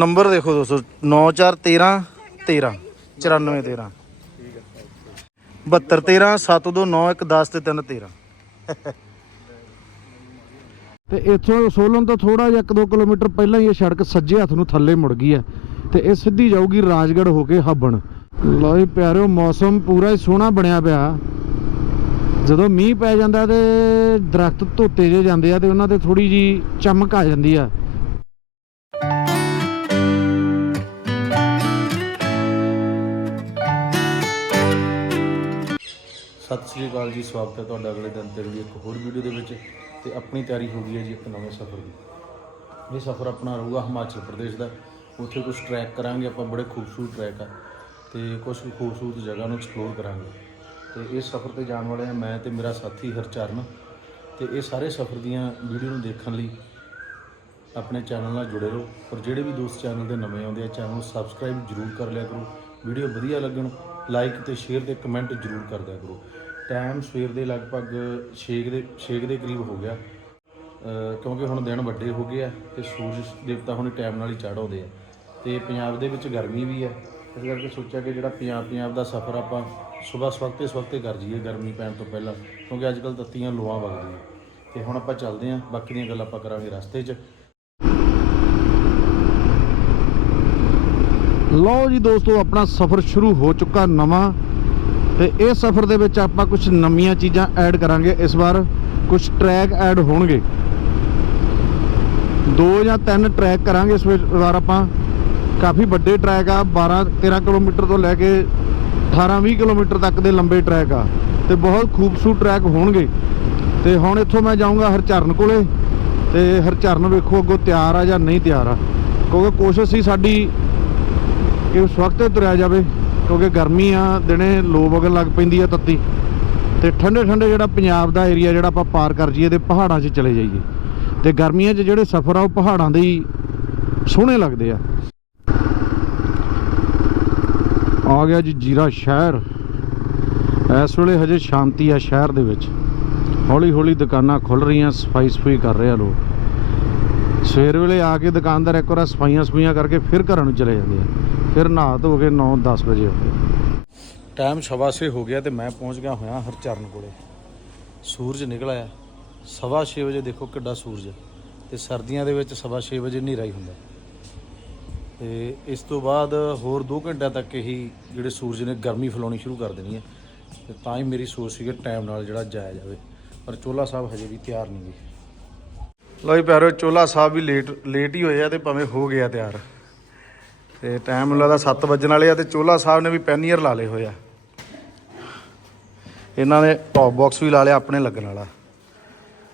Number ਦੇਖੋ ਦੋਸਤੋ 9413 13 94 13 72 13 729 10 ਤੇ 3 13 ਤੇ ਇੱਥੋਂ ਸੋਲਨ ਤੋਂ ਥੋੜਾ ਜਿਹਾ 1-2 ਕਿਲੋਮੀਟਰ ਪਹਿਲਾਂ ਹੀ ਇਹ ਸੜਕ ਸੱਜੇ ਹੱਥ ਨੂੰ ਥੱਲੇ ਮੁੜ ਗਈ ਹੈ ਤੇ ਇਹ ਸਿੱਧੀ ਜਾਊਗੀ ਰਾਜਗੜ੍ਹ ਹੋ ਕੇ ਹੱਬਣ। ਲਓ ਜੀ ਪਿਆਰਿਓ, ਮੌਸਮ ਪੂਰਾ ਹੀ ਸੋਹਣਾ ਬਣਿਆ ਪਿਆ। ਜਦੋਂ ਮੀਂਹ ਪੈ ਜਾਂਦਾ ਤੇ ਦਰਖਤ ਧੋਤੇ ਜੇ ਜਾਂਦੇ ਆ ਤੇ ਉਹਨਾਂ ਤੇ ਥੋੜੀ ਜੀ ਚਮਕ ਆ ਜਾਂਦੀ ਆ। ਸਤਿ ਸ੍ਰੀ ਅਕਾਲ ਜੀ, ਸਵਾਗਤ ਹੈ ਤੁਹਾਡਾ ਅਗਲੇ ਦਿਨ ਤੇ ਵੀ ਇੱਕ ਹੋਰ ਵੀਡੀਓ ਦੇ ਵਿੱਚ ਤੇ ਆਪਣੀ ਤਿਆਰੀ ਹੋ ਗਈ ਹੈ ਜੀ ਇੱਕ ਨਵੇਂ ਸਫ਼ਰ ਦੀ। ਇਹ ਸਫ਼ਰ ਆਪਣਾ ਰਹੂਗਾ ਹਿਮਾਚਲ ਪ੍ਰਦੇਸ਼ ਦਾ। ਉੱਥੇ ਕੁਝ ਟਰੈਕ ਕਰਾਂਗੇ, ਆਪਾਂ ਬੜੇ ਖੂਬਸੂਰਤ ਟਰੈਕ ਆ ਤੇ ਕੁਝ ਖੂਬਸੂਰਤ ਜਗ੍ਹਾ ਨੂੰ ਐਕਸਪਲੋਰ ਕਰਾਂਗੇ। ਤੇ ਇਸ ਸਫ਼ਰ ਤੇ ਜਾਣ ਵਾਲੇ ਆ ਮੈਂ ਤੇ ਮੇਰਾ ਸਾਥੀ ਹਰਚਰਨ। ਤੇ ਇਹ ਸਾਰੇ ਸਫ਼ਰ ਦੀਆਂ ਵੀਡੀਓ ਨੂੰ ਦੇਖਣ ਲਈ ਆਪਣੇ ਚੈਨਲ ਨਾਲ ਜੁੜੇ ਰਹੋ। ਪਰ ਜਿਹੜੇ ਵੀ ਦੋਸਤ ਚੈਨਲ ਦੇ ਨਵੇਂ ਆਉਂਦੇ ਆ ਚੈਨਲ ਨੂੰ ਸਬਸਕ੍ਰਾਈਬ ਜਰੂਰ ਕਰ ਲਿਆ ਕਰੋ। ਵੀਡੀਓ ਵਧੀਆ ਲੱਗਣ ਲਾਈਕ ਤੇ ਸ਼ੇਅਰ ਤੇ ਕਮੈਂਟ ਜਰੂਰ ਕਰਦਿਆ ਕਰੋ। ਟਾਈਮ ਸਵੇਰ ਦੇ ਲਗਭਗ 6 ਦੇ 6 ਦੇ ਕਰੀਬ ਹੋ ਗਿਆ। ਕਿਉਂਕਿ ਹੁਣ ਦਿਨ ਵੱਡੇ ਹੋ ਗਏ ਆ ਤੇ ਸੂਰਜ ਦੇਵਤਾ ਹੁਣ ਟਾਈਮ ਨਾਲ ਹੀ ਚੜ੍ਹਾਉਂਦੇ ਆ। ਤੇ ਪੰਜਾਬ ਦੇ ਵਿੱਚ ਗਰਮੀ ਵੀ ਆ। ਇਸ ਕਰਕੇ ਸੋਚਿਆ ਕਿ ਜਿਹੜਾ ਪੰਜਾਬ ਪੰਜਾਬ ਦਾ ਸਫ਼ਰ ਆਪਾਂ ਸਵੇਰ ਸਵਖਤੇ ਸਵਖਤੇ ਕਰ ਜਾਈਏ ਗਰਮੀ ਪੈਣ ਤੋਂ ਪਹਿਲਾਂ। ਕਿਉਂਕਿ ਅੱਜ ਕੱਲ ਤੱਤੀਆਂ ਲੋਆਂ ਵਗਦੀਆਂ ਤੇ ਹੁਣ ਆਪਾਂ ਚੱਲਦੇ ਆਂ ਬਾਕੀ ਦੀਆਂ ਗੱਲਾਂ ਆਪਾਂ ਕਰਾਂਗੇ ਰਸਤੇ 'ਚ। ਲਓ ਜੀ ਦੋਸਤੋ, ਆਪਣਾ ਸਫ਼ਰ ਸ਼ੁਰੂ ਹੋ ਚੁੱਕਾ ਨਵਾਂ ਤੇ ਇਹ ਸਫ਼ਰ ਦੇ ਵਿੱਚ ਆਪਾਂ ਕੁਝ ਨਵੀਆਂ ਚੀਜ਼ਾਂ ਐਡ ਕਰਾਂਗੇ। ਇਸ ਵਾਰ ਕੁਝ ਟਰੈਕ ਐਡ ਹੋਣਗੇ। ਦੋ ਜਾਂ ਤਿੰਨ ਟਰੈਕ ਕਰਾਂਗੇ ਇਸ ਵਾਰ ਆਪਾਂ। ਕਾਫੀ ਵੱਡੇ ਟਰੈਕ ਆ 12 13 ਕਿਲੋਮੀਟਰ ਤੋਂ ਲੈ ਕੇ 18 20 ਕਿਲੋਮੀਟਰ ਤੱਕ ਦੇ ਲੰਬੇ ਟਰੈਕ ਆ ਤੇ ਬਹੁਤ ਖੂਬਸੂਰਤ ਟਰੈਕ ਹੋਣਗੇ। ਤੇ ਹੁਣ ਇੱਥੋਂ ਮੈਂ ਜਾਊਂਗਾ ਹਰਚਰਨ ਕੋਲੇ ਤੇ ਹਰਚਰਨ ਵੇਖੋ ਅੱਗੋਂ ਤਿਆਰ ਆ ਜਾਂ ਨਹੀਂ ਤਿਆਰ ਆ। ਕਿਉਂਕਿ ਕੋਸ਼ਿਸ਼ ਸੀ ਸਾਡੀ ਕਿ ਉਸ ਵਕਤ ਤੇ ਤੁਰਿਆ ਜਾਵੇ, ਕਿਉਂਕਿ ਗਰਮੀ ਆ ਦਿਨੇ ਲੋ ਵਗਣ ਲੱਗ ਪੈਂਦੀ ਆ ਤੱਤੀ। ਤੇ ਠੰਡੇ ਠੰਡੇ ਜਿਹੜਾ ਪੰਜਾਬ ਦਾ ਏਰੀਆ ਜਿਹੜਾ ਆਪਾਂ ਪਾਰ ਕਰ ਜਾਈਏ ਤੇ ਪਹਾੜਾਂ 'ਚ ਚਲੇ ਜਾਈਏ। ਤੇ ਗਰਮੀਆਂ 'ਚ ਜਿਹੜੇ ਸਫ਼ਰ ਆ ਉਹ ਪਹਾੜਾਂ ਦੇ ਹੀ ਸੋਹਣੇ ਲੱਗਦੇ ਆ। ਆ ਗਿਆ ਜੀ ਜੀਰਾ ਸ਼ਹਿਰ। ਇਸ ਵੇਲੇ ਹਜੇ ਸ਼ਾਂਤੀ ਆ ਸ਼ਹਿਰ ਦੇ ਵਿੱਚ। ਹੌਲੀ ਹੌਲੀ ਦੁਕਾਨਾਂ ਖੁੱਲ ਰਹੀਆਂ, ਸਫ਼ਾਈ ਸਫ਼ਾਈ ਕਰ ਰਹੇ ਆ ਲੋਕ। ਸਵੇਰ ਵੇਲੇ ਆ ਕੇ ਦੁਕਾਨਦਾਰ ਇੱਕ ਵਾਰ ਸਫਾਈਆਂ ਸਫਾਈਆਂ ਕਰਕੇ ਫਿਰ ਘਰਾਂ ਨੂੰ ਚਲੇ ਜਾਂਦੇ ਆ। ਫਿਰ ਨਹਾ ਧੋ ਕੇ 9-10 ਵਜੇ ਆਉਂਦੇ ਆ। ਟਾਈਮ ਸਵਾ ਛੇ ਹੋ ਗਿਆ ਤੇ ਮੈਂ ਪਹੁੰਚ ਗਿਆ ਹੋਇਆ ਹਰਚਰਨ ਕੋਲੇ। ਸੂਰਜ ਨਿਕਲ ਆਇਆ। ਸਵਾ ਛੇ ਵਜੇ ਦੇਖੋ ਕਿੱਡਾ ਸੂਰਜ। ਹੈ ਤੇ ਸਰਦੀਆਂ ਦੇ ਵਿੱਚ ਸਵਾ ਛੇ ਵਜੇ ਹਨੇਰਾ ਹੀ ਹੁੰਦਾ। ਤੇ ਇਸ ਤੋਂ ਬਾਅਦ ਹੋਰ 2 ਘੰਟਿਆਂ ਤੱਕ ਇਹੀ ਜਿਹੜੇ ਸੂਰਜ ਨੇ ਗਰਮੀ ਫੈਲਾਉਣੀ ਸ਼ੁਰੂ ਕਰ ਦੇਣੀ ਹੈ। ਤੇ ਤਾਂ ਹੀ ਮੇਰੀ ਸੋਚ ਸੀ ਕਿ ਟਾਈਮ ਨਾਲ ਜਿਹੜਾ ਜਾਇਆ ਜਾਵੇ। ਪਰ ਚੋਲਾ ਸਾਹਿਬ ਹਜੇ ਵੀ ਤਿਆਰ ਨਹੀਂ ਗਏ ਲਓ ਜੀ ਪਿਆਰੋ ਚੋਲਾ ਸਾਹਿਬ ਵੀ ਲੇਟ ਲੇਟ ਹੀ ਹੋਏ ਆ ਤੇ ਭਾਵੇਂ ਹੋ ਗਿਆ ਤਿਆਰ। ਤੇ ਟਾਈਮ ਮੈਨੂੰ ਲੱਗਦਾ 7 ਵੱਜਣ ਵਾਲੇ ਆ ਤੇ ਚੋਲਾ ਸਾਹਿਬ ਨੇ ਵੀ ਪੈਨੀਅਰ ਲਾ ਲਏ ਹੋਏ ਆ। ਇਹਨਾਂ ਨੇ ਟੌਪ ਬਾਕਸ ਵੀ ਲਾ ਲਿਆ ਆਪਣੇ ਲੱਗਣ ਵਾਲਾ।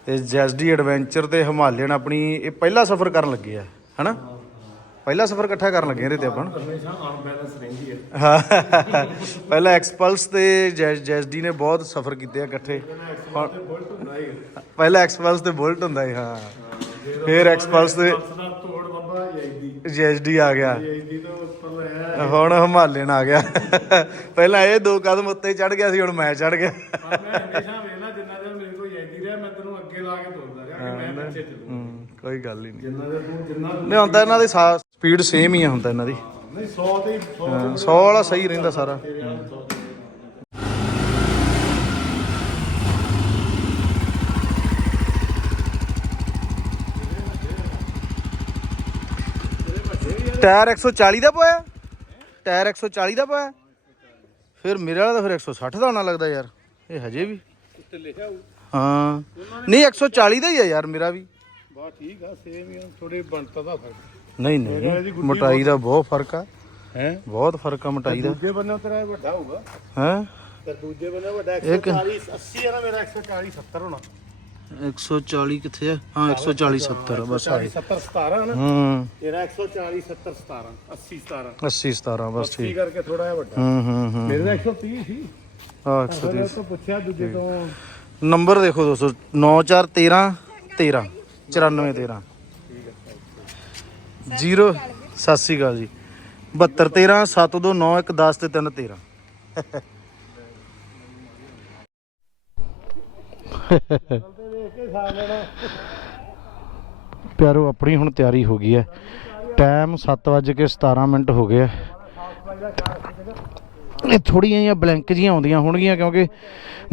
ਤੇ ਜੈਸਡੀ ਐਡਵੈਂਚਰ ਤੇ ਹਿਮਾਲਯਨ ਆਪਣੀ ਇਹ ਪਹਿਲਾ ਸਫ਼ਰ ਕਰਨ ਲੱਗੇ ਆ ਹਨਾ? ਪਹਿਲਾ ਸਫ਼ਰ ਇਕੱਠਾ ਕਰਨ ਲੱਗੇ ਇਹਦੇ ਤੇ ਆਪਾਂ। ਹੈ ਹਾਂ। ਪਹਿਲਾ ਐਕਸਪਲਸ ਤੇ ਜੈਸ ਜੈਸਡੀ ਨੇ ਬਹੁਤ ਸਫ਼ਰ ਕੀਤੇ ਆ ਇਕੱਠੇ। ਹੀ ਪਹਿਲਾ ਐਕਸਪਲਸ ਤੇ ਬੁਲਟ ਹੁੰਦਾ ਸੀ ਹਾਂ। ਫਿਰ ਐਕਸਪਲਸ ਤੇ ਬੰਬਾ ਯਾਈਦੀ ਜੈਸਡੀ ਆ ਗਿਆ। ਯਾਈਦੀ ਤੋਂ ਉੱਪਰ ਹੁਣ ਆ ਗਿਆ। ਪਹਿਲਾਂ ਇਹ ਦੋ ਕਦਮ ਉੱਤੇ ਚੜ ਗਿਆ ਸੀ ਹੁਣ ਮੈਂ ਚੜ ਗਿਆ। ਪਰ ਮੈਂ ਹਮੇਸ਼ਾ ਵੇਖਣਾ ਜਿੰਨਾ ਚਿਰ ਮੇਰੇ ਕੋਲ ਯਾਈਦੀ ਰਿਹਾ ਮੈਂ ਤੈਨੂੰ ਅੱਗੇ ਲਾ ਕੇ ਤੋਰਦਾ ਰਿਹਾ ਕਿ ਮੈਂ ਪਿੱਛੇ ਚੱਲੂ। ਹੂੰ ਕੋਈ ਗੱਲ ਹੀ ਨਹੀਂ। ਜਿੰਨਾ ਚਿਰ ਤੂੰ ਜਿੰਨਾ ਨਹੀਂ ਹੁੰਦਾ ਇਹਨਾਂ ਦੀ ਸਪੀਡ ਸੇਮ ਹੀ ਆ ਹੁੰਦਾ ਇਹਨਾਂ ਦੀ। ਨਹੀਂ 100 ਤੇ 100 ਹਾਂ, 100 ਵਾਲਾ ਸਹੀ ਰਹਿੰਦਾ ਸਾਰਾ। ਟਾਇਰ 140 ਦਾ ਪਾਇਆ ਟਾਇਰ 140 ਦਾ ਪਾਇਆ ਫਿਰ ਮੇਰੇ ਵਾਲਾ ਤਾਂ ਫਿਰ 160 ਦਾ ਹੋਣਾ ਲੱਗਦਾ ਯਾਰ। ਇਹ ਹਜੇ ਵੀ। ਉੱਤੇ ਲਿਖਿਆ ਹੋਊ। ਹਾਂ। ਨਹੀਂ 140 ਦਾ ਹੀ ਆ ਯਾਰ ਮੇਰਾ ਵੀ। ਬਾ ਠੀਕ ਆ ਸੇਮ ਹੀ ਆ ਥੋੜੀ ਬਣਤਾ ਦਾ ਫ਼ਰਕ। ਨਹੀਂ ਨਹੀਂ। ਮੋਟਾਈ ਦਾ ਬਹੁਤ ਫ਼ਰਕ ਆ। ਹੈ? ਬਹੁਤ ਫ਼ਰਕ ਆ ਮੋਟਾਈ ਦਾ। ਦੂਜੇ ਬੰਨੇ ਤੇਰਾ ਵੱਡਾ ਹੋਊਗਾ। ਹੈ? ਤੇ ਦੂਜੇ ਬੰਨੇ ਵੱਡਾ ਇੱਕ- 140 80 ਹੈ ਨਾ ਮੇਰਾ 140 70 ਹੋਣਾ। 140 ਕਿੱਥੇ ਆ? ਹਾਂ 140 70 ਬਸ ਆ 40 70 17 ਨਾ। ਹੂੰ। ਤੇਰਾ 140 70 17 80 17 80 17 ਬਸ ਕੀ ਠੀਕ। ਕਰਕੇ ਥੋੜਾ ਜਿਹਾ ਵੱਡਾ। ਹੂੰ ਹੂੰ ਹੂੰ। ਮੇਰੇ ਦਾ 130 ਸੀ ਆ ਫਿਰ 130 ਉਹ ਤੋਂ ਪੁੱਛਿਆ ਦੂਜੇ ਤੋਂ। ਨੰਬਰ ਦੇਖੋ ਦੋਸਤੋ 9413 13 94 13 0 ਸਤਿ ਸ਼੍ਰੀ ਅਕਾਲ ਜੀ। 72 13 729 1 10 ਤੇ 3 13 ਪਿਆਰੋ, ਆਪਣੀ ਹੁਣ ਤਿਆਰੀ ਹੋ ਗਈ ਹੈ। ਟਾਈਮ 7:17 ਮਿੰਟ ਹੋ ਗਿਆ ਇਹ ਥੋੜੀਆਂ ਜਿਹੀਆਂ ਬਲੈਂਕ ਜੀਆਂ ਆਉਂਦੀਆਂ ਹੋਣਗੀਆਂ ਕਿਉਂਕਿ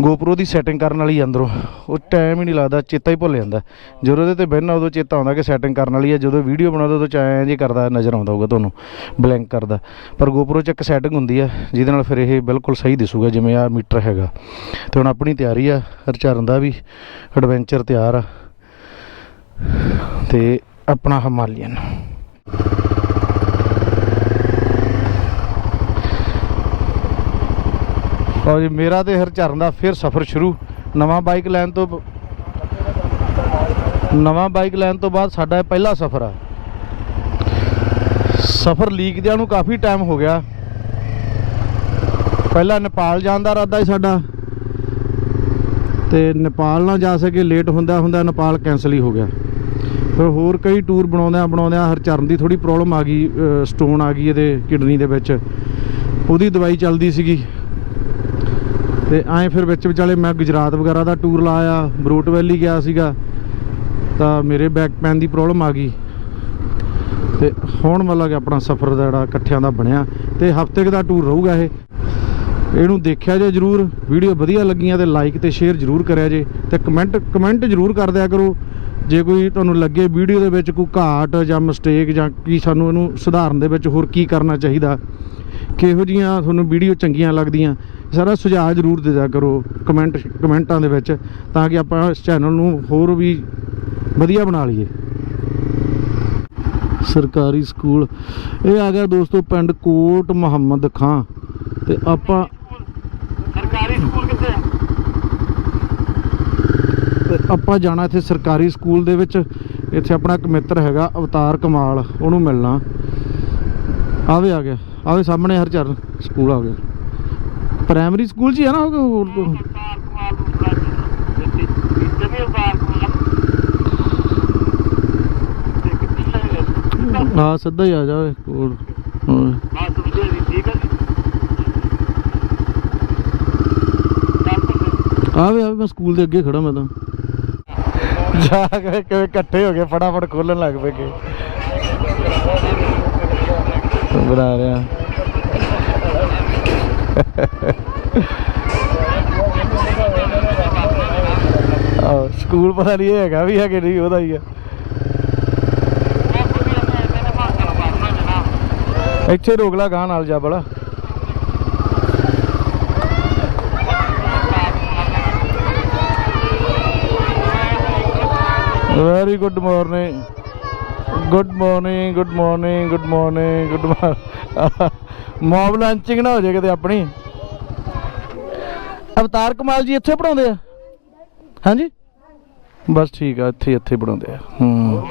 GoPro ਦੀ ਸੈਟਿੰਗ ਕਰਨ ਵਾਲੀ ਅੰਦਰੋਂ। ਉਹ ਟਾਈਮ ਹੀ ਨਹੀਂ ਲੱਗਦਾ, ਚੇਤਾ ਹੀ ਭੁੱਲ ਜਾਂਦਾ। ਜਦੋਂ ਉਹਦੇ ਤੇ ਬਹਿਨਾ ਉਦੋਂ ਚੇਤਾ ਆਉਂਦਾ ਕਿ ਸੈਟਿੰਗ ਕਰਨ ਵਾਲੀ ਹੈ ਜਦੋਂ ਵੀਡੀਓ ਬਣਾਉਂਦਾ ਉਦੋਂ ਚਾਇਆ ਜੀ ਕਰਦਾ, ਨਜ਼ਰ ਆਉਂਦਾ ਹੋਊਗਾ ਤੁਹਾਨੂੰ ਬਲੈਂਕ ਕਰਦਾ। ਪਰ GoPro 'ਚ ਇੱਕ ਸੈਟਿੰਗ ਹੁੰਦੀ ਹੈ ਜਿਹਦੇ ਨਾਲ ਫਿਰ ਇਹ ਬਿਲਕੁਲ ਸਹੀ ਦਿਸੂਗਾ, ਜਿਵੇਂ ਆ ਮੀਟਰ ਹੈਗਾ। ਤੇ ਹੁਣ ਆਪਣੀ ਤਿਆਰੀ ਆ ਹਰਚਰਨ ਦਾ ਵੀ ਐਡਵੈਂਚਰ ਤਿਆਰ ਆ। ਤੇ ਆਪਣਾ ਹਿਮਾਲਿਅਨ। ਲਓ ਜੀ, ਮੇਰਾ ਤੇ ਹਰਚਰਨ ਦਾ ਫਿਰ ਸਫ਼ਰ ਸ਼ੁਰੂ। ਨਵਾਂ ਬਾਈਕ ਲੈਣ ਤੋਂ ਨਵਾਂ ਬਾਈਕ ਲੈਣ ਤੋਂ ਬਾਅਦ ਸਾਡਾ ਇਹ ਪਹਿਲਾ ਸਫ਼ਰ ਆ। ਸਫ਼ਰ ਲੀਕਦਿਆਂ ਨੂੰ ਕਾਫੀ ਟਾਈਮ ਹੋ ਗਿਆ। ਪਹਿਲਾਂ ਨੇਪਾਲ ਜਾਣ ਦਾ ਇਰਾਦਾ ਸੀ ਸਾਡਾ। ਤੇ ਨੇਪਾਲ ਨਾ ਜਾ ਸਕੇ ਲੇਟ ਹੁੰਦਾ ਹੁੰਦਾ ਨੇਪਾਲ ਕੈਨਸਲ ਹੀ ਹੋ ਗਿਆ। ਫਿਰ ਹੋਰ ਕਈ ਟੂਰ ਬਣਾਉਂਦਿਆਂ ਬਣਾਉਂਦਿਆਂ ਹਰਚਰਨ ਦੀ ਥੋੜੀ ਪ੍ਰੋਬਲਮ ਆ ਗਈ ਸਟੋਨ ਆ ਗਈ ਇਹਦੇ ਕਿਡਨੀ ਦੇ ਵਿੱਚ। ਉਹਦੀ ਦਵਾਈ ਚੱਲਦੀ ਸੀਗੀ। ਤੇ ਐਂ ਫਿਰ ਵਿੱਚ ਵਿਚਾਲੇ ਮੈਂ ਗੁਜਰਾਤ ਵਗੈਰਾ ਦਾ ਟੂਰ ਲਾਇਆ, ਬਰੂਟ ਵੈਲੀ ਗਿਆ ਸੀਗਾ, ਤਾਂ ਮੇਰੇ ਬੈਕ ਪੈਨ ਦੀ ਪ੍ਰੋਬਲਮ ਆ ਗਈ। ਤੇ ਹੁਣ ਮਤਲਬ ਕਿ ਆਪਣਾ ਸਫ਼ਰ ਦਾ ਜਿਹੜਾ ਇਕੱਠਿਆਂ ਦਾ ਬਣਿਆ ਤੇ ਹਫ਼ਤੇ ਕੁ ਦਾ ਟੂਰ ਰਹੂਗਾ ਇਹ। ਇਹਨੂੰ ਦੇਖਿਆ ਜੇ ਜਰੂਰ ਵੀਡੀਓ ਵਧੀਆ ਲੱਗੀਆਂ ਤੇ ਲਾਈਕ ਤੇ ਸ਼ੇਅਰ ਜਰੂਰ ਕਰਿਆ ਜੇ ਤੇ ਕਮੈਂਟ ਕਮੈਂਟ ਜਰੂਰ ਕਰ ਦਿਆ ਕਰੋ। ਜੇ ਕੋਈ ਤੁਹਾਨੂੰ ਲੱਗੇ ਵੀਡੀਓ ਦੇ ਵਿੱਚ ਕੋਈ ਘਾਟ ਜਾਂ ਮਿਸਟੇਕ ਜਾਂ ਕੀ ਸਾਨੂੰ ਇਹਨੂੰ ਸੁਧਾਰਨ ਦੇ ਵਿੱਚ ਹੋਰ ਕੀ ਕਰਨਾ ਚਾਹੀਦਾ। ਕਿਹੋ ਜੀਆਂ ਤੁਹਾਨੂੰ ਵੀਡੀਓ ਚੰਗੀਆਂ ਲੱਗਦੀਆਂ ਸਾਰਾ ਸੁਝਾਅ ਜਰੂਰ ਦੇ ਦਿਆ ਕਰੋ ਕਮੈਂਟ ਕਮੈਂਟਾਂ ਦੇ ਵਿੱਚ ਤਾਂ ਕਿ ਆਪਾਂ ਇਸ ਚੈਨਲ ਨੂੰ ਹੋਰ ਵੀ ਵਧੀਆ ਬਣਾ ਲਈਏ। ਸਰਕਾਰੀ ਸਕੂਲ। ਇਹ ਆ ਗਿਆ ਦੋਸਤੋ ਪਿੰਡ ਕੋਟ ਮੁਹੰਮਦ ਖਾਂ। ਤੇ ਆਪਾਂ ਸਰਕਾਰੀ ਸਕੂਲ ਕਿੱਥੇ ਤੇ ਆਪਾਂ ਜਾਣਾ ਇੱਥੇ ਸਰਕਾਰੀ ਸਕੂਲ ਦੇ ਵਿੱਚ। ਇੱਥੇ ਆਪਣਾ ਇੱਕ ਮਿੱਤਰ ਹੈਗਾ ਅਵਤਾਰ ਕਮਾਲ ਉਹਨੂੰ ਮਿਲਣਾ। ਆਵੇ ਆ ਗਿਆ ਆਵੇ ਸਾਹਮਣੇ ਹਰਚਰਨ ਸਕੂਲ ਆ ਗਿਆ। ਪ੍ਰਾਇਮਰੀ ਸਕੂਲ 'ਚ ਹੀ ਆ ਨਾ ਉਹ ਹੋਰ ਤੋਂ ਹਾਂ ਸਿੱਧਾ ਹੀ ਆ ਜਾ ਕੋਲ ਹਾਂ। ਆਵੇ ਆਵੇ ਮੈਂ ਸਕੂਲ ਦੇ ਅੱਗੇ ਖੜਾ ਮੈਂ ਤਾਂ। ਜਾ ਕੇ ਕਿਵੇਂ ਇਕੱਠੇ ਹੋ ਗਏ ਫਟਾਫਟ ਖੋਲਣ ਲੱਗ ਪਏ ਕਿ ਬਣਾ ਰਿਹਾ। ਆਹ, ਸਕੂਲ ਪਤਾ ਨਹੀਂ ਇਹ ਹੈਗਾ ਵੀ ਹੈ ਕਿ ਨਹੀਂ, ਉਹਦਾ ਹੀ ਆ। ਇੱਥੇ ਰੋਕ ਲਾ ਗਾਂ ਨਾਲ ਜਾ ਬੜਾ। Very good morning good morning good morning good morning good ਮਾਰ ਮੌਬ ਲਾਂਚਿੰਗ ਨਾ ਹੋ ਜਾਏ ਕਿਤੇ ਆਪਣੀ। ਅਵਤਾਰ ਕਮਾਲ ਜੀ ਇੱਥੇ ਪੜਾਉਂਦੇ ਆ? ਹਾਂਜੀ? ਬਸ ਠੀਕ ਆ, ਇੱਥੇ ਇੱਥੇ ਪੜਾਉਂਦੇ ਆ। ਹੂੰ।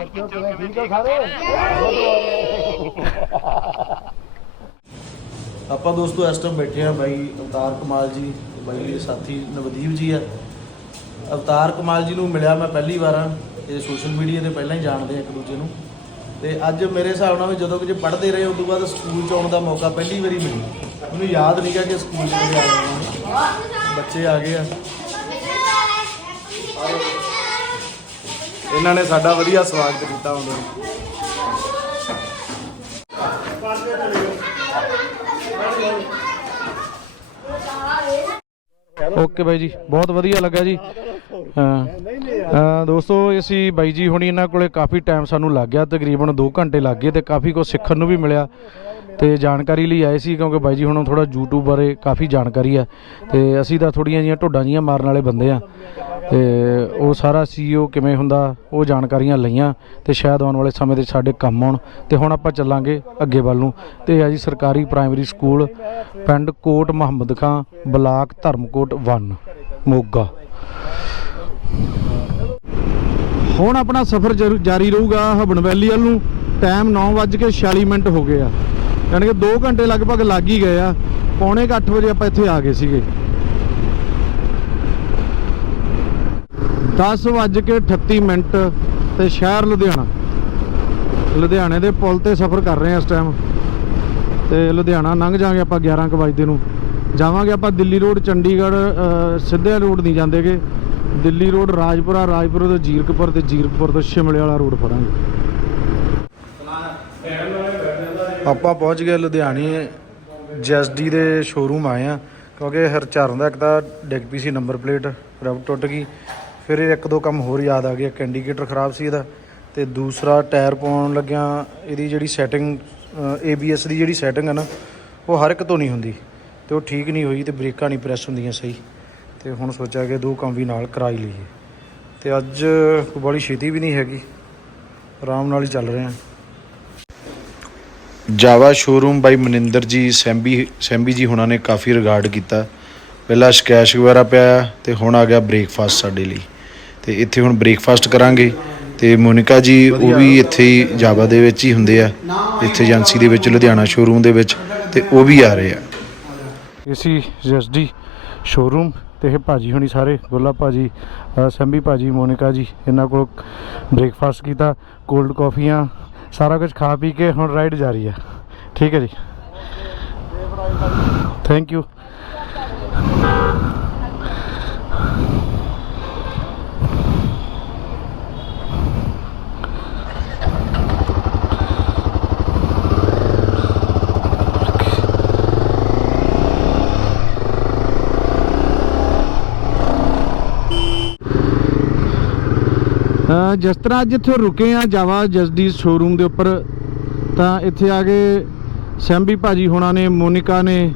ਆਪਾਂ ਦੋਸਤੋ ਇਸ ਟਾਈਮ ਬੈਠੇ ਆ ਬਾਈ ਅਵਤਾਰ ਕਮਾਲ ਜੀ, ਬਾਈ ਦੇ ਸਾਥੀ ਨਵਦੀਪ ਜੀ ਆ। ਅਵਤਾਰ ਕਮਾਲ ਜੀ ਨੂੰ ਮਿਲਿਆ ਮੈਂ ਪਹਿਲੀ ਵਾਰ ਇਹ ਸੋਸ਼ਲ ਮੀਡੀਆ ਤੇ ਪਹਿਲਾਂ ਹੀ ਜਾਣਦੇ ਆ ਇੱਕ ਦੂਜੇ ਨੂੰ। ਤੇ ਅੱਜ ਮੇਰੇ ਹਿਸਾਬ ਨਾਲ ਵੀ ਜਦੋਂ ਕਿ ਜੇ ਪੜ੍ਹਦੇ ਰਹੇ ਉਸ ਬਾਅਦ ਸਕੂਲ ਚ ਆਉਣ ਦਾ ਮੌਕਾ ਪਹਿਲੀ ਵਾਰੀ ਮਿਲੀ। ਮੈਨੂੰ ਯਾਦ ਨਹੀਂ ਕਿ ਸਕੂਲ ਚ ਕਦੇ ਆਏ ਬੱਚੇ ਆ ਗਏ ਆ। ਇਹਨਾਂ ਨੇ ਸਾਡਾ ਵਧੀਆ ਸਵਾਗਤ ਕੀਤਾ ਉਹਨਾਂ ਹੁੰਦੇ ਓਕੇ ਬਾਈ ਜੀ, ਬਹੁਤ ਵਧੀਆ ਲੱਗਾ ਜੀ। ਦੋਸਤੋ ਅਸੀਂ ਬਾਈ ਜੀ ਹੁਣੀ ਇਹਨਾਂ ਕੋਲੇ ਕਾਫੀ ਟਾਈਮ ਸਾਨੂੰ ਲੱਗ ਗਿਆ, ਤਕਰੀਬਨ 2 ਘੰਟੇ ਲੱਗ ਗਏ ਤੇ ਕਾਫੀ ਕੁਝ ਸਿੱਖਣ ਨੂੰ ਵੀ ਮਿਲਿਆ ਤੇ ਜਾਣਕਾਰੀ ਲਈ ਆਏ ਸੀ ਕਿਉਂਕਿ ਬਾਈ ਜੀ ਹੁਣ ਥੋੜਾ YouTube ਬਾਰੇ ਕਾਫੀ ਜਾਣਕਾਰੀ ਹੈ ਤੇ ਅਸੀਂ ਤਾਂ ਥੋੜੀਆਂ ਜੀਆਂ ਢੋਡਾਂ ਜੀਆਂ ਮਾਰਨ ਵਾਲੇ ਬੰਦੇ ਆ ਤੇ ਉਹ ਸਾਰਾ CEO ਕਿਵੇਂ ਹੁੰਦਾ, ਉਹ ਜਾਣਕਾਰੀਆਂ ਲਈਆਂ ਤੇ ਸ਼ਾਇਦ ਆਉਣ ਵਾਲੇ ਸਮੇਂ ਦੇ ਸਾਡੇ ਕੰਮ ਆਉਣ ਤੇ ਹੁਣ ਆਪਾਂ ਚੱਲਾਂਗੇ ਅੱਗੇ ਵੱਲ ਨੂੰ। ਤੇ ਇਹ ਆ ਜੀ ਸਰਕਾਰੀ ਪ੍ਰਾਇਮਰੀ ਸਕੂਲ ਪਿੰਡ ਕੋਟ ਮੁਹੰਮਦ ਖਾਂ, ਬਲਾਕ ਧਰਮਕੋਟ 1 ਮੋਗਾ। ਹੁਣ ਆਪਣਾ ਸਫ਼ਰ ਜਾਰੀ ਰਹੂਗਾ ਹਬਨ ਵੈਲੀ ਵੱਲ ਨੂੰ। ਟਾਈਮ 9:46 ਮਿੰਟ ਹੋ ਗਏ ਆ। ਯਾਨੀ ਕਿ 2 ਘੰਟੇ ਲਗਭਗ ਲੱਗ ਹੀ ਗਏ ਆ। ਪੌਣੇ 8 ਵਜੇ ਆਪਾਂ ਇੱਥੇ ਆ ਗਏ ਸੀਗੇ। 10:38 ਮਿੰਟ ਤੇ ਸ਼ਹਿਰ ਲੁਧਿਆਣਾ। ਲੁਧਿਆਣੇ ਦੇ ਪੁਲ ਤੇ ਸਫ਼ਰ ਕਰ ਰਹੇ ਆ ਇਸ ਟਾਈਮ ਤੇ ਲੁਧਿਆਣਾ ਲੰਘ ਜਾਾਂਗੇ ਆਪਾਂ 11 ਕੁ ਵਜੇ ਨੂੰ। ਜਾਵਾਂਗੇ ਆਪਾਂ ਦਿੱਲੀ ਰੋਡ, ਚੰਡੀਗੜ੍ਹ ਸਿੱਧੇ ਰੋਡ ਨਹੀਂ ਜਾਂਦੇਗੇ। ਦਿੱਲੀ ਰੋਡ, ਰਾਜਪੁਰਾ ਰਾਜਪੁਰਾ ਤੋਂ ਜੀਰਕਪੁਰ ਤੇ ਜੀਰਕਪੁਰ ਤੋਂ ਸ਼ਿਮਲੇ ਵਾਲਾ ਰੋਡ ਫੜਾਂਗੇ। ਆਪਾਂ ਪਹੁੰਚ ਗਏ ਲੁਧਿਆਣੇ, ਜੈਸਡੀ ਦੇ ਸ਼ੋਰੂਮ ਆਏ ਆ ਕਿਉਂਕਿ ਹਰਚਰਨ ਦਾ ਇੱਕ ਤਾਂ ਡਿੱਗ ਪਈ ਸੀ ਨੰਬਰ ਪਲੇਟ ਰਬ ਟੁੱਟ ਗਈ। ਫਿਰ ਇੱਕ ਦੋ ਕੰਮ ਹੋਰ ਯਾਦ ਆ ਗਏ, ਇੱਕ ਇੰਡੀਕੇਟਰ ਖਰਾਬ ਸੀ ਇਹਦਾ, ਤੇ ਦੂਸਰਾ ਟਾਇਰ ਪਾਉਣ ਲੱਗਿਆ, ਇਹਦੀ ਜਿਹੜੀ ਸੈਟਿੰਗ ABS ਦੀ ਜਿਹੜੀ ਸੈਟਿੰਗ ਹੈ ਨਾ, ਉਹ ਹਰ ਇੱਕ ਤੋਂ ਨਹੀਂ ਹੁੰਦੀ, ਤੇ ਉਹ ਠੀਕ ਨਹੀਂ ਹੋਈ ਤੇ ਬ੍ਰੇਕਾਂ ਨਹੀਂ ਪ੍ਰੈਸ ਹੁੰਦੀਆਂ ਸਹੀ। ਤੇ ਹੁਣ ਸੋਚਿਆ ਕਿ ਦੋ ਕੰਮ ਵੀ ਨਾਲ ਕਰਾ ਹੀ ਲਈਏ। ਤੇ ਅੱਜ ਕੋਈ ਬੜੀ ਛੇਤੀ ਵੀ ਨਹੀਂ ਹੈਗੀ। ਆਰਾਮ ਨਾਲ ਹੀ ਚੱਲ ਰਹੇ ਹਾਂ। ਜਾਵਾ ਸ਼ੋਰੂਮ ਬਾਈ ਮਨਿੰਦਰ ਜੀ ਸੈਂਬੀ ਸੈਂਬੀ ਜੀ ਹੁਣਾਂ ਨੇ ਕਾਫੀ ਰਿਗਾਰਡ ਕੀਤਾ। ਪਹਿਲਾਂ ਸਕੈਸ਼ ਵਗੈਰਾ ਪਿਆ ਤੇ ਹੁਣ ਆ ਗਿਆ ਬ੍ਰੇਕਫਾਸਟ ਸਾਡੇ ਲਈ। ਤੇ ਇੱਥੇ ਹੁਣ ਬ੍ਰੇਕਫਾਸਟ ਕਰਾਂਗੇ। ਤੇ ਮੋਨਿਕਾ ਜੀ ਉਹ ਵੀ ਇੱਥੇ ਹੀ ਜਾਵਾ ਦੇ ਵਿੱਚ ਹੀ ਹੁੰਦੇ ਆ। ਇੱਥੇ ਏਜੰਸੀ ਦੇ ਵਿੱਚ ਲੁਧਿਆਣਾ ਸ਼ੋਰੂਮ ਦੇ ਵਿੱਚ ਤੇ ਉਹ ਵੀ ਆ ਰਹੇ ਆ। ਏਸੀ ਜਸਡੀ ਸ਼ੋਰੂਮ ਤੇ ਇਹ ਭਾਜੀ ਹੁਣੀ ਸਾਰੇ ਗੋਲਾ ਭਾਜੀ ਅ, ਸੰਭੀ ਭਾਜੀ ਮੋਨਿਕਾ ਜੀ ਇਹਨਾਂ ਕੋਲ ਬ੍ਰੇਕਫਾਸਟ ਕੀਤਾ ਕੋਲਡ ਕਾਫੀਆਂ ਸਾਰਾ ਕੁਝ ਖਾ ਪੀ ਕੇ ਹੁਣ ਰਾਈਡ ਜਾ ਰਹੀ ਹੈ। ਠੀਕ ਹੈ ਜੀ। ਥੈਂਕ ਯੂ ਜਿਸ ਤਰ੍ਹਾਂ ਅੱਜ ਇੱਥੇ ਰੁਕੇ ਆ ਜਾਵਾ ਜਸਦੀ ਸ਼ੋਰੂਮ ਦੇ ਉੱਪਰ, ਤਾਂ ਇੱਥੇ ਆ ਕੇ ਸੈਂਬੀ ਭਾਜੀ ਹੋਣਾ ਨੇ, ਮੋਨਿਕਾ ਨੇ,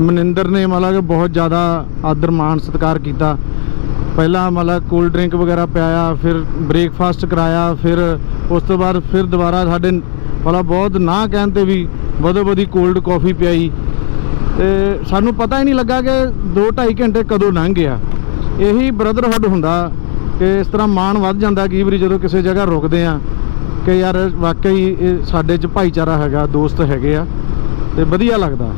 ਮਨਿੰਦਰ ਨੇ ਮਤਲਬ ਕਿ ਬਹੁਤ ਜ਼ਿਆਦਾ ਆਦਰ ਮਾਣ ਸਤਿਕਾਰ ਕੀਤਾ। ਪਹਿਲਾਂ ਮਤਲਬ ਕੋਲਡ ਡਰਿੰਕ ਵਗੈਰਾ ਪਿਆਇਆ, ਫਿਰ ਬ੍ਰੇਕਫਾਸਟ ਕਰਾਇਆ, ਫਿਰ ਉਸ ਤੋਂ ਬਾਅਦ ਫਿਰ ਦੁਬਾਰਾ ਸਾਡੇ ਮਤਲਬ ਬਹੁਤ ਨਾ ਕਹਿਣ ਤੇ ਵੀ ਵਧੋ ਵਧੀ ਕੋਲਡ ਕਾਫੀ ਪਿਆਈ। ਤੇ ਸਾਨੂੰ ਪਤਾ ਹੀ ਨਹੀਂ ਲੱਗਾ ਕਿ 2.5 ਘੰਟੇ ਕਦੋਂ ਲੰਘ ਗਿਆ। ਇਹੀ ਬ੍ਰਦਰਹੁੱਡ ਹੁੰਦਾ। ਕਿ ਇਸ ਤਰ੍ਹਾਂ ਮਾਣ ਵੱਧ ਜਾਂਦਾ ਕਈ ਵਾਰੀ ਜਦੋਂ ਕਿਸੇ ਜਗ੍ਹਾ ਰੁਕਦੇ ਆ ਕਿ ਯਾਰ ਵਾਕਈ ਇਹ ਸਾਡੇ 'ਚ ਭਾਈਚਾਰਾ ਹੈਗਾ, ਦੋਸਤ ਹੈਗੇ ਆ, ਤੇ ਵਧੀਆ ਲੱਗਦਾ।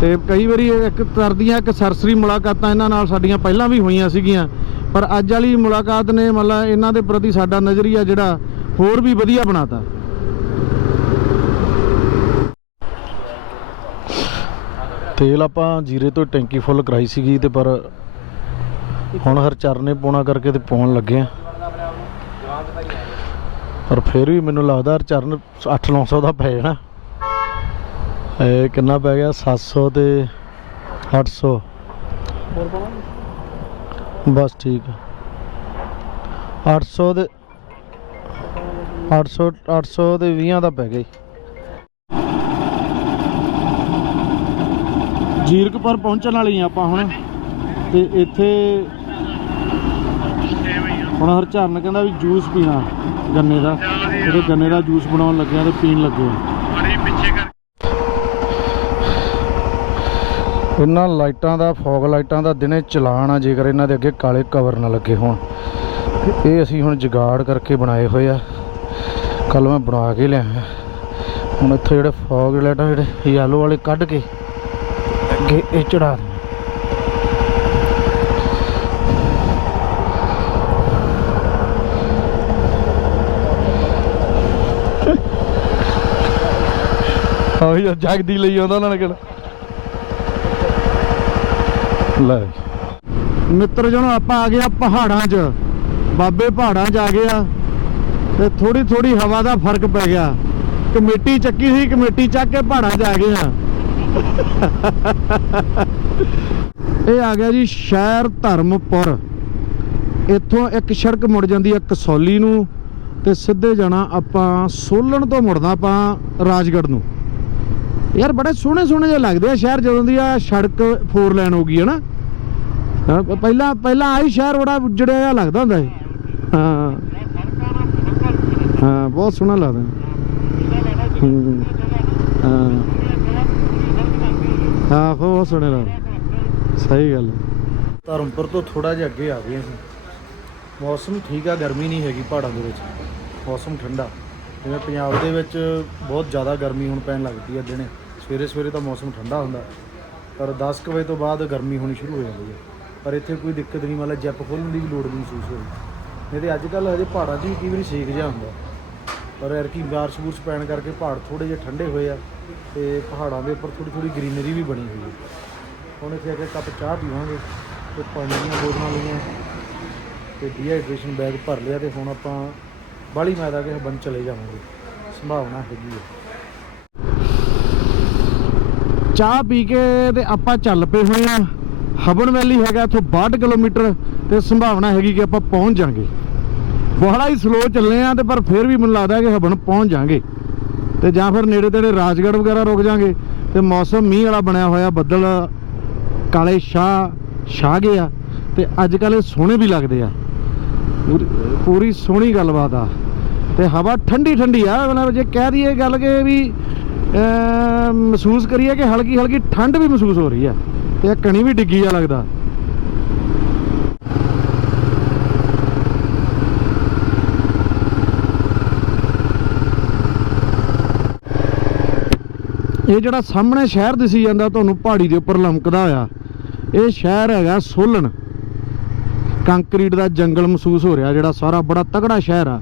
ਤੇ ਕਈ ਵਾਰੀ ਇੱਕ ਤਰਦੀਆਂ ਇੱਕ ਸਰਸਰੀ ਮੁਲਾਕਾਤਾਂ ਇਹਨਾਂ ਨਾਲ ਸਾਡੀਆਂ ਪਹਿਲਾਂ ਵੀ ਹੋਈਆਂ ਸੀਗੀਆਂ, ਪਰ ਅੱਜ ਵਾਲੀ ਮੁਲਾਕਾਤ ਨੇ ਮਤਲਬ ਇਹਨਾਂ ਦੇ ਪ੍ਰਤੀ ਸਾਡਾ ਨਜ਼ਰੀਆ ਜਿਹੜਾ ਹੋਰ ਵੀ ਵਧੀਆ ਬਣਾਤਾ। ਤੇਲ ਆਪਾਂ ਜੀਰੇ ਤੋਂ ਟੈਂਕੀ ਫੁੱਲ ਕਰਾਈ ਸੀਗੀ ਤੇ ਪਰ ਹੁਣ ਹਰਚਰਨ ਨੇ ਪਾਉਣਾ ਕਰਕੇ ਤੇ ਪਾਉਣ ਲੱਗੇ ਆ। ਪਰ ਫਿਰ ਵੀ ਮੈਨੂੰ ਲੱਗਦਾ ਹਰਚਰਨ 8-900 ਦਾ ਪੈ ਜਾਣਾ। ਇਹ ਕਿੰਨਾ ਪੈ ਗਿਆ? 700 ਤੇ 800 ਬਸ ਠੀਕ 800 ਦੇ 800 800 ਦੇ 20 ਦਾ ਪੈ ਗਿਆ ਜੀਰਕਪੁਰ ਪਹੁੰਚਣ ਵਾਲੀ ਆ ਆਪਾਂ ਹੁਣ। ਤੇ ਇੱਥੇ ਹੁਣ ਹਰਚਰਨ ਕਹਿੰਦਾ ਵੀ ਜੂਸ ਪੀਣਾ ਗੰਨੇ ਦਾ। ਇਹਦੇ ਗੰਨੇ ਦਾ ਜੂਸ ਬਣਾਉਣ ਲੱਗਿਆ ਤੇ ਪੀਣ ਲੱਗੇ ਇਹਨਾਂ ਲਾਈਟਾਂ ਦਾ, ਫੌਗ ਲਾਈਟਾਂ ਦਾ ਦਿਨੇ ਚਲਾਨ ਆ, ਜੇਕਰ ਇਹਨਾਂ ਦੇ ਅੱਗੇ ਕਾਲੇ ਕਵਰ ਨਾ ਲੱਗੇ ਹੋਣ। ਇਹ ਅਸੀਂ ਹੁਣ ਜਗਾੜ ਕਰਕੇ ਬਣਾਏ ਹੋਏ ਆ। ਕੱਲ ਮੈਂ ਬਣਾ ਕੇ ਲਿਆਇਆ। ਹੁਣ ਇੱਥੇ ਜਿਹੜੇ ਫੌਗ ਲਾਈਟਾਂ, ਜਿਹੜੇ ਯੈਲੋ ਵਾਲੇ ਕੱਢ ਕੇ ਅੱਗੇ ਇਹ ਚੜਾ ਦੇ ਆਹ ਯਾਰ ਜਗਦੀ ਲਈ ਆਉਂਦਾ ਉਹਨਾਂ ਨੇ ਕਿਹੜਾ। ਲੈ ਮਿੱਤਰ ਜਣੋ, ਆਪਾਂ ਆ ਗਏ ਆ ਪਹਾੜਾਂ 'ਚ। ਬਾਬੇ ਪਹਾੜਾਂ 'ਚ ਆ ਗਏ ਆ। ਤੇ ਥੋੜੀ ਥੋੜੀ ਹਵਾ ਦਾ ਫ਼ਰਕ ਪੈ ਗਿਆ। ਕਮੇਟੀ ਚੱਕੀ ਸੀ ਕਮੇਟੀ ਚੱਕ ਕੇ ਪਹਾੜਾਂ 'ਚ ਆ ਗਏ ਆ। ਇਹ ਆ ਗਿਆ ਜੀ ਸ਼ਹਿਰ ਧਰਮਪੁਰ। ਇੱਥੋਂ ਇੱਕ ਸੜਕ ਮੁੜ ਜਾਂਦੀ ਹੈ ਕਸੌਲੀ ਨੂੰ। ਤੇ ਸਿੱਧੇ ਜਾਣਾ ਆਪਾਂ ਸੋਲਣ ਤੋਂ ਮੁੜਨਾ ਆਪਾਂ ਰਾਜਗੜ੍ਹ ਨੂੰ। ਯਾਰ ਬੜੇ ਸੋਹਣੇ ਸੋਹਣੇ ਜਿਹੇ ਲੱਗਦੇ ਆ ਸ਼ਹਿਰ, ਜਦੋਂ ਦੀ ਆ ਸੜਕ ਫੋਰ ਲਾਈਨ ਹੋ ਗਈ ਹੈ ਨਾ। ਪਹਿਲਾਂ ਪਹਿਲਾਂ ਆਹੀ ਸ਼ਹਿਰ ਬੜਾ ਉਜੜਿਆ ਜਿਹਾ ਲੱਗਦਾ ਹੁੰਦਾ ਸੀ। ਹਾਂ। ਹਾਂ, ਬਹੁਤ ਸੋਹਣਾ ਲੱਗਦਾ। ਹਾਂ। ਹਾਂ। ਬਹੁਤ ਸੋਹਣਾ ਲੱਗਦਾ। ਸਹੀ ਗੱਲ ਹੈ। ਧਰਮਪੁਰ ਤੋਂ ਥੋੜਾ ਜਿਹਾ ਅੱਗੇ ਆ ਗਏ ਅਸੀਂ। ਮੌਸਮ ਠੀਕ ਆ, ਗਰਮੀ ਨਹੀਂ ਹੈਗੀ ਪਹਾੜਾਂ ਦੇ ਵਿੱਚ। ਮੌਸਮ ਠੰਡਾ। ਜਿਵੇਂ ਪੰਜਾਬ ਦੇ ਵਿੱਚ ਬਹੁਤ ਜ਼ਿਆਦਾ ਗਰਮੀ ਹੁਣ ਪੈਣ ਲੱਗਦੀ ਹੈ ਦਿਨੇ। ਸਵੇਰੇ ਸਵੇਰੇ ਤਾਂ ਮੌਸਮ ਠੰਡਾ ਹੁੰਦਾ। ਪਰ 10 ਕੁ ਵਜੇ ਤੋਂ ਬਾਅਦ ਗਰਮੀ ਹੋਣੀ ਸ਼ੁਰੂ ਹੋ ਜਾਂਦੀ ਹੈ। ਪਰ ਇੱਥੇ ਕੋਈ ਦਿੱਕਤ ਨਹੀਂ, ਮਤਲਬ ਜੈਪ ਖੋਲ੍ਹਣ ਦੀ ਲੋੜ ਨਹੀਂ ਮਹਿਸੂਸ ਹੋਈ। ਨਹੀਂ ਤੇ ਅੱਜ ਕੱਲ੍ਹ ਹਜੇ ਪਹਾੜਾਂ 'ਚ ਵੀ ਕਈ ਵਾਰੀ ਸੇਕ ਜਿਹਾ ਹੁੰਦਾ। ਪਰ ਐਰਕੀ ਬਾਰਿਸ਼ ਬੂਰਸ਼ ਪੈਣ ਕਰਕੇ ਪਹਾੜ ਥੋੜੇ ਜਿਹੇ ਠੰਡੇ ਹੋਏ ਆ ਤੇ ਪਹਾੜਾਂ ਦੇ ਉੱਪਰ ਥੋੜੀ ਥੋੜੀ ਗ੍ਰੀਨਰੀ ਵੀ ਬਣੀ ਹੋਈ ਹੈ। ਹੁਣ ਇੱਥੇ ਆ ਕੇ ਕੱਪ ਚਾਹ ਪੀਵਾਂਗੇ ਤੇ ਪਾਣੀ ਦੀਆਂ ਬੋਤਲਾਂ ਲਈਆਂ ਤੇ ਡੀਹਾਈਡਰੇਸ਼ਨ ਬੈਗ ਭਰ ਲਿਆ ਤੇ ਹੁਣ ਆਪਾਂ ਬਾਲੀ ਮਾਇਦਾ ਕੇ ਬੰਦ ਚਲੇ ਜਾਵਾਂਗੇ। ਸੰਭਾਵਨਾ ਹੈਗੀ ਹੈ। ਚਾਹ ਪੀ ਕੇ ਤੇ ਆਪਾਂ ਚੱਲ ਪਏ ਹੋਏ ਆ ਹਬਨ ਵੈਲੀ ਹੈਗਾ ਇੱਥੋਂ 62 ਕਿਲੋਮੀਟਰ ਤੇ ਸੰਭਾਵਨਾ ਹੈਗੀ ਕਿ ਆਪਾਂ ਪਹੁੰਚ ਜਾਾਂਗੇ। ਬੜਾ ਹੀ ਸਲੋ ਚੱਲੇ ਆ ਤੇ ਪਰ ਫਿਰ ਵੀ ਮੈਨੂੰ ਲੱਗਦਾ ਕਿ ਹਬਨ ਪਹੁੰਚ ਜਾਾਂਗੇ। ਤੇ ਜਾਂ ਫਿਰ ਨੇੜੇ ਤੇੜੇ ਰਾਜਗੜ੍ਹ ਵਗੈਰਾ ਰੁਕ ਜਾਾਂਗੇ। ਤੇ ਮੌਸਮ ਮੀਂਹ ਵਾਲਾ ਬਣਿਆ ਹੋਇਆ, ਬੱਦਲ, ਕਾਲੇ ਸ਼ਾਹ, ਛਾ ਗਏ ਆ। ਤੇ ਅੱਜ ਕੱਲ੍ਹ ਇਹ ਸੋਹਣੇ ਵੀ ਲੱਗਦੇ ਆ। ਪੂਰੀ- ਪੂਰੀ ਸੋਹਣੀ ਗੱਲਬਾਤ ਆ। ਤੇ ਹਵਾ ਠੰਡੀ ਠੰਡੀ ਆ, ਮਤਲਬ ਜੇ ਕਹਿ ਦਈਏ ਗੱਲ ਕਿ ਵੀ ਮਹਿਸੂਸ ਕਰੀਏ ਕਿ ਹਲਕੀ ਹਲਕੀ ਠੰਡ ਵੀ ਮਹਿਸੂਸ ਹੋ ਰਹੀ ਆ ਤੇ ਇਹ ਕਣੀ ਵੀ ਡਿੱਗੀ ਆ ਲੱਗਦਾ। ਇਹ ਜਿਹੜਾ ਸਾਹਮਣੇ ਸ਼ਹਿਰ ਦਿਸੀ ਜਾਂਦਾ, ਤੁਹਾਨੂੰ ਪਹਾੜੀ ਦੇ ਉੱਪਰ ਲਮਕਦਾ ਹੋਇਆ, ਇਹ ਸ਼ਹਿਰ ਹੈਗਾ ਸੋਲਣ ਕੰਕਰੀਟ ਦਾ ਜੰਗਲ ਮਹਿਸੂਸ ਹੋ ਰਿਹਾ, ਜਿਹੜਾ ਸਾਰਾ ਬੜਾ ਤਗੜਾ ਸ਼ਹਿਰ ਆ।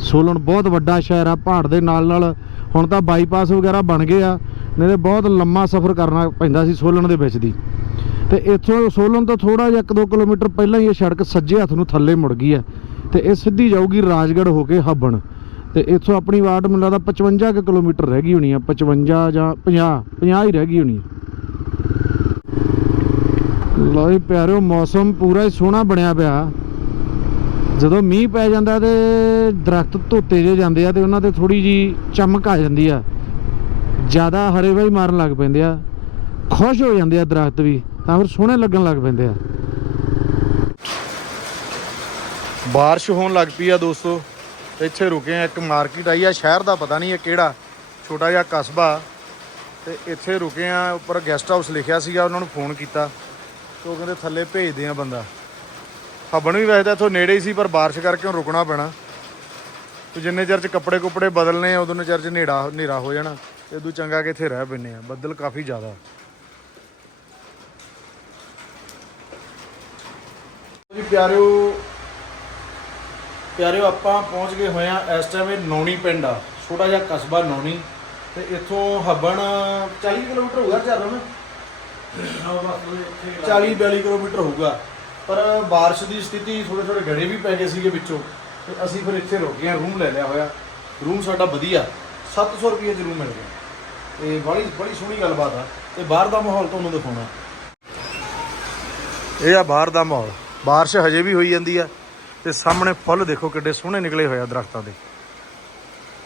ਸੋਲਨ ਬਹੁਤ ਵੱਡਾ ਸ਼ਹਿਰ ਆ, ਪਹਾੜ ਦੇ ਨਾਲ ਨਾਲ ਹੁਣ ਤਾਂ ਬਾਈਪਾਸ ਵਗੈਰਾ ਬਣ ਗਏ ਆ, ਨਹੀਂ ਤੇ ਬਹੁਤ ਲੰਮਾ ਸਫ਼ਰ ਕਰਨਾ ਪੈਂਦਾ ਸੀ ਸੋਲਣ ਦੇ ਵਿੱਚ ਦੀ। ਤੇ ਇੱਥੋਂ ਸੋਲਨ ਤੋਂ ਥੋੜਾ ਜਿਹਾ 1-2 ਕਿਲੋਮੀਟਰ ਪਹਿਲਾਂ ਹੀ ਇਹ ਸੜਕ ਸੱਜੇ ਹੱਥ ਨੂੰ ਥੱਲੇ ਮੁੜ ਗਈ ਹੈ। ਤੇ ਇਹ ਸਿੱਧੀ ਜਾਊਗੀ ਰਾਜਗੜ੍ਹ ਹੋ ਕੇ ਹੱਬਣ। ਤੇ ਇੱਥੋਂ ਆਪਣੀ ਵਾਟ ਮੈਨੂੰ ਲੱਗਦਾ 55 ਕੁ ਕਿਲੋਮੀਟਰ ਰਹਿ ਗਈ ਹੋਣੀ ਆ 55 ਜਾਂ 50 50 ਹੀ ਰਹਿ ਗਈ ਹੋਣੀ ਆ। ਲਓ ਜੀ ਪਿਆਰਿਓ, ਮੌਸਮ ਪੂਰਾ ਹੀ ਸੋਹਣਾ ਬਣਿਆ ਪਿਆ। ਜਦੋਂ ਮੀਂਹ ਪੈ ਜਾਂਦਾ ਤੇ ਦਰਖਤ ਧੋਤੇ ਜੇ ਜਾਂਦੇ ਆ ਤੇ ਉਹਨਾਂ ਤੇ ਥੋੜੀ ਜੀ ਚਮਕ ਆ ਜਾਂਦੀ ਆ। ਜ਼ਿਆਦਾ ਹਰੇ ਵਾਈ ਮਾਰਨ ਲੱਗ ਪੈਂਦੇ ਆ। ਖੁਸ਼ ਹੋ ਜਾਂਦੇ ਆ ਦਰਖਤ ਵੀ, ਤਾਂ ਫਿਰ ਸੋਹਣੇ ਲੱਗਣ ਲੱਗ ਪੈਂਦੇ ਆ। ਬਾਰਿਸ਼ ਹੋਣ ਲੱਗ ਪਈ ਆ ਦੋਸਤੋ। ਇੱਥੇ ਰੁਕੇ ਆ ਇੱਕ ਮਾਰਕੀਟ ਆਈ ਆ, ਸ਼ਹਿਰ ਦਾ ਪਤਾ ਨਹੀਂ ਇਹ ਕਿਹੜਾ, ਛੋਟਾ ਜਿਹਾ ਕਸਬਾ। ਤੇ ਇੱਥੇ ਰੁਕੇ ਆ, ਉੱਪਰ ਗੈਸਟ ਹਾਊਸ ਲਿਖਿਆ ਸੀਗਾ, ਉਹਨਾਂ ਨੂੰ ਫੋਨ ਕੀਤਾ। ਤੇ ਉਹ ਕਹਿੰਦੇ ਥੱਲੇ ਭੇਜਦੇ ਆ ਬੰਦਾ। ਹਬਣ ਵੀ ਵੈਸੇ ਤਾਂ ਇੱਥੋਂ ਨੇੜੇ ਹੀ ਸੀ ਪਰ ਬਾਰਿਸ਼ ਕਰਕੇ ਹੁਣ ਰੁਕਣਾ ਪੈਣਾ। ਤੇ ਜਿੰਨੇ ਚਿਰ ਚ ਕੱਪੜੇ ਕੁੱਪੜੇ ਬਦਲਨੇ ਆ ਉਦੋਂ ਚਿਰ ਚ ਨੇੜਾ ਹਨੇਰਾ ਹੋ ਜਾਣਾ। ਤੇ ਉਦੋਂ ਚੰਗਾ ਕਿ ਇੱਥੇ ਰਹਿ ਪੈਨੇ ਆ ਬੱਦਲ ਕਾਫੀ ਜ਼ਿਆਦਾ। ਜੀ ਪਿਆਰਿਓ ਪਿਆਰਿਓ ਆਪਾਂ ਪਹੁੰਚ ਗਏ ਹੋਏ ਆ ਇਸ ਟਾਈਮ ਇਹ ਨੌਣੀ ਪਿੰਡ ਆ ਛੋਟਾ ਜਿਹਾ ਕਸਬਾ ਨੌਣੀ। ਤੇ ਇੱਥੋਂ ਹੱਬਣ 40 ਕਿਲੋਮੀਟਰ ਹੋਊਗਾ ਝਰਨਾ ਨਾ? 40 42 ਕਿਲੋਮੀਟਰ ਹੋਊਗਾ। ਪਰ ਬਾਰਿਸ਼ ਦੀ ਸਥਿਤੀ ਥੋੜੇ ਥੋੜੇ ਗੜੇ ਵੀ ਪੈ ਗਏ ਸੀਗੇ ਵਿੱਚੋਂ। ਤੇ ਅਸੀਂ ਫਿਰ ਇੱਥੇ ਰੁਕ ਗਏ, ਰੂਮ ਲੈ ਲਿਆ ਹੋਇਆ। ਰੂਮ ਸਾਡਾ ਵਧੀਆ। 700 ਰੁਪਏ ਚ ਰੂਮ ਮਿਲ ਗਿਆ ਤੇ ਬੜੀ ਬੜੀ ਸੋਹਣੀ ਗੱਲਬਾਤ ਆ। ਤੇ ਬਾਹਰ ਦਾ ਮਾਹੌਲ ਤੁਹਾਨੂੰ ਦਿਖਾਉਣਾ। ਇਹ ਆ ਬਾਹਰ ਦਾ ਮਾਹੌਲ। ਬਾਰਿਸ਼ ਹਜੇ ਵੀ ਹੋਈ ਜਾਂਦੀ ਆ। ਤੇ ਸਾਹਮਣੇ ਫੁੱਲ ਦੇਖੋ ਕਿੱਡੇ ਸੋਹਣੇ ਨਿਕਲੇ ਹੋਏ ਆ ਦਰਖਤਾਂ ਦੇ।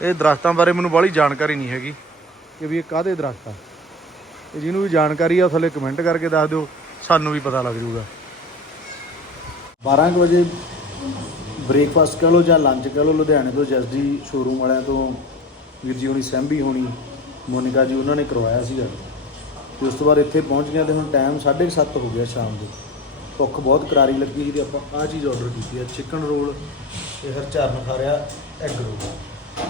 ਇਹ ਦਰਖਤਾਂ ਬਾਰੇ ਮੈਨੂੰ ਬਾਹਲੀ ਜਾਣਕਾਰੀ ਨਹੀਂ ਹੈਗੀ ਕਿ ਵੀ ਇਹ ਕਾਹਦੇ ਦਰਖਤ ਆ। ਤੇ ਜਿਹਨੂੰ ਵੀ ਜਾਣਕਾਰੀ ਆ ਥੱਲੇ ਕਮੈਂਟ ਕਰਕੇ ਦੱਸ ਦਿਓ। ਸਾਨੂੰ ਵੀ ਪਤਾ ਲੱਗ ਜਾਊਗਾ। 12 ਵਜੇ ਬ੍ਰੇਕਫਾਸਟ ਕਹ ਲਓ ਜਾਂ ਲੰਚ ਕਹ ਲਓ ਲੁਧਿਆਣੇ ਤੋਂ ਜਸਦੀ ਸ਼ੋਰੂਮ ਵਾਲਿਆਂ ਤੋਂ ਵੀਰ ਜੀ ਹੋਣੀ ਸੈਂਬੀ ਹੋਣੀ ਮੋਨਿਕਾ ਜੀ ਉਹਨਾਂ ਨੇ ਕਰਵਾਇਆ ਸੀਗਾ। ਤੇ ਉਸ ਤੋਂ ਬਾਅਦ ਇੱਥੇ ਪਹੁੰਚ ਗਿਆ ਤੇ ਹੁਣ ਟਾਈਮ 7:30 ਹੋ ਗਿਆ ਸ਼ਾਮ ਦੇ। ਭੁੱਖ ਬਹੁਤ ਕਰਾਰੀ ਲੱਗੀ ਸੀ ਤੇ ਆਪਾਂ ਆਹ ਚੀਜ਼ ਆਰਡਰ ਕੀਤੀ ਹੈ ਚਿਕਨ ਰੋਲ ਤੇ ਹਰਚਰਨ ਖਾ ਰਿਹਾ ਐਗ ਰੋਲ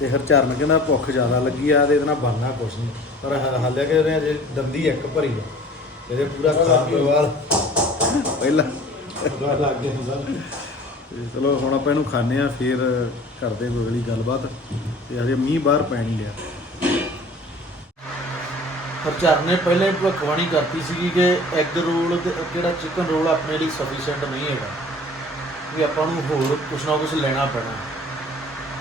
ਤੇ ਹਰਚਰਨ ਕਹਿੰਦਾ ਭੁੱਖ ਜ਼ਿਆਦਾ ਲੱਗੀ ਆ ਤੇ ਇਹਦੇ ਨਾਲ ਬਣਨਾ ਕੁਛ ਨਹੀਂ ਪਰ ਹ- ਹਾਲੇ ਕਿ ਉਹਨੇ ਅਜੇ ਦੰਦੀ ਇੱਕ ਭਰੀ ਆ। ਇਹਦੇ ਪੂਰਾ ਖਾ ਪਰਿਵਾਰ ਪਹਿਲਾਂ। ਲੱਗ ਗਿਆ ਹੁੰਦਾ ਤੇ ਚਲੋ ਹੁਣ ਆਪਾਂ ਇਹਨੂੰ ਖਾਣੇ ਆ ਫਿਰ ਕਰਦੇ ਕੋਈ ਅਗਲੀ ਗੱਲਬਾਤ। ਤੇ ਹਜੇ ਮੀਂਹ ਬਾਹਰ ਪੈ ਨਹੀਂ ਲਿਆ ਹਰਚਰਨ ਨੇ ਪਹਿਲਾਂ ਹੀ ਭਵਿੱਖਬਾਣੀ ਕਰਤੀ ਸੀਗੀ ਕਿ ਐਗ ਰੋਲ ਤੇ ਕਿਹੜਾ ਚਿਕਨ ਰੋਲ ਆਪਣੇ ਲਈ ਸਫੀਸ਼ੀਐਂਟ ਨਹੀਂ ਹੈਗਾ। ਵੀ ਆਪਾਂ ਨੂੰ ਹੋਰ ਕੁਛ ਨਾ ਕੁਛ ਲੈਣਾ ਪੈਣਾ।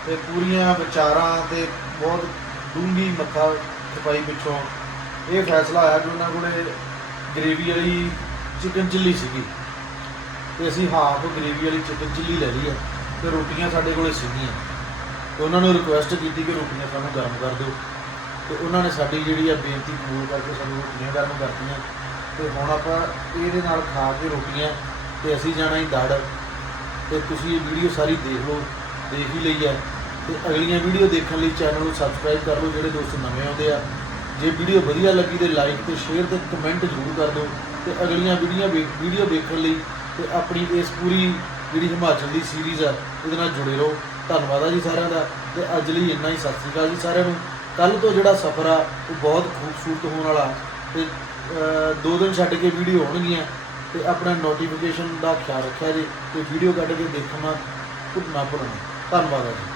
ਤੇ ਪੂਰੀਆਂ ਵਿਚਾਰਾਂ ਤੇ ਬਹੁਤ ਡੂੰਘੀ ਮੱਥਾ ਖਪਾਈ ਪਿੱਛੋਂ ਇਹ ਫੈਸਲਾ ਆਇਆ ਕਿ ਉਹਨਾਂ ਕੋਲੇ ਗ੍ਰੇਵੀ ਵਾਲੀ ਚਿਕਨ ਚਿੱਲੀ ਸੀਗੀ। ਤੇ ਅਸੀਂ ਹਾਫ ਗ੍ਰੇਵੀ ਵਾਲੀ ਚਿਕਨ ਚਿੱਲੀ ਲੈ ਲਈ ਆ ਤੇ ਰੋਟੀਆਂ ਸਾਡੇ ਕੋਲੇ ਸੀਗੀਆਂ। ਤੇ ਉਹਨਾਂ ਨੂੰ ਰਿਕੁਐਸਟ ਕੀਤੀ ਕਿ ਰੋਟੀਆਂ ਸਾਨੂੰ ਗਰਮ ਕਰ ਦਿਓ। ਤੇ ਉਹਨਾਂ ਨੇ ਸਾਡੀ ਜਿਹੜੀ ਆ ਬੇਨਤੀ ਕਬੂਲ ਕਰਕੇ ਸਾਨੂੰ ਰੋਟੀਆਂ ਗਰਮ ਕਰਤੀਆਂ। ਤੇ ਹੁਣ ਆਪਾਂ ਇਹਦੇ ਨਾਲ ਖਾ ਕੇ ਰੋਟੀਆਂ ਤੇ ਅਸੀਂ ਜਾਣਾ ਹੀ ਦੜ ਤੇ ਤੁਸੀਂ ਇਹ ਵੀਡੀਓ ਸਾਰੀ ਦੇਖ ਲਓ, ਦੇਖ ਹੀ ਲਈ ਹੈ ਤੇ ਅਗਲੀਆਂ ਵੀਡੀਓ ਦੇਖਣ ਲਈ ਚੈਨਲ ਨੂੰ ਸਬਸਕ੍ਰਾਈਬ ਕਰ ਲਓ, ਜਿਹੜੇ ਦੋਸਤ ਨਵੇਂ ਆਉਂਦੇ ਆ। ਜੇ ਵੀਡੀਓ ਵਧੀਆ ਲੱਗੀ ਤੇ ਲਾਈਕ ਤੇ ਸ਼ੇਅਰ ਤੇ ਕਮੈਂਟ ਜ਼ਰੂਰ ਕਰ ਦਿਓ ਤੇ ਅਗਲੀਆਂ ਵੀਡੀਓ ਵੀਡੀਓ ਦੇਖਣ ਲਈ ਤੇ ਆਪਣੀ ਇਸ ਪੂਰੀ ਜਿਹੜੀ ਹਿਮਾਚਲ ਦੀ ਸੀਰੀਜ਼ ਆ, ਉਹਦੇ ਨਾਲ ਜੁੜੇ ਰਹੋ। ਧੰਨਵਾਦ ਆ ਜੀ ਸਾਰਿਆਂ ਦਾ ਤੇ ਅੱਜ ਲਈ ਇੰਨਾ ਹੀ। ਸਤਿ ਸ਼੍ਰੀ ਅਕਾਲ ਜੀ ਸਾਰਿਆਂ ਨੂੰ। ਕੱਲ ਤੋਂ ਜਿਹੜਾ ਸਫ਼ਰ ਆ, ਉਹ ਬਹੁਤ ਖੂਬਸੂਰਤ ਹੋਣ ਵਾਲਾ। ਤੇ ਦੋ ਦਿਨ ਛੱਡ ਕੇ ਵੀਡੀਓ ਹੋਣਗੀਆਂ ਤੇ ਆਪਣਾ ਨੋਟੀਫਿਕੇਸ਼ਨ ਦਾ ਖਿਆਲ ਰੱਖਿਆ ਜੀ ਤੇ ਵੀਡੀਓ ਕੱਢ ਕੇ ਦੇਖਣਾ ਭੁੱਲਣਾ ਭੁੱਲਣਾ ਧੰਨਵਾਦ ਆ ਜੀ।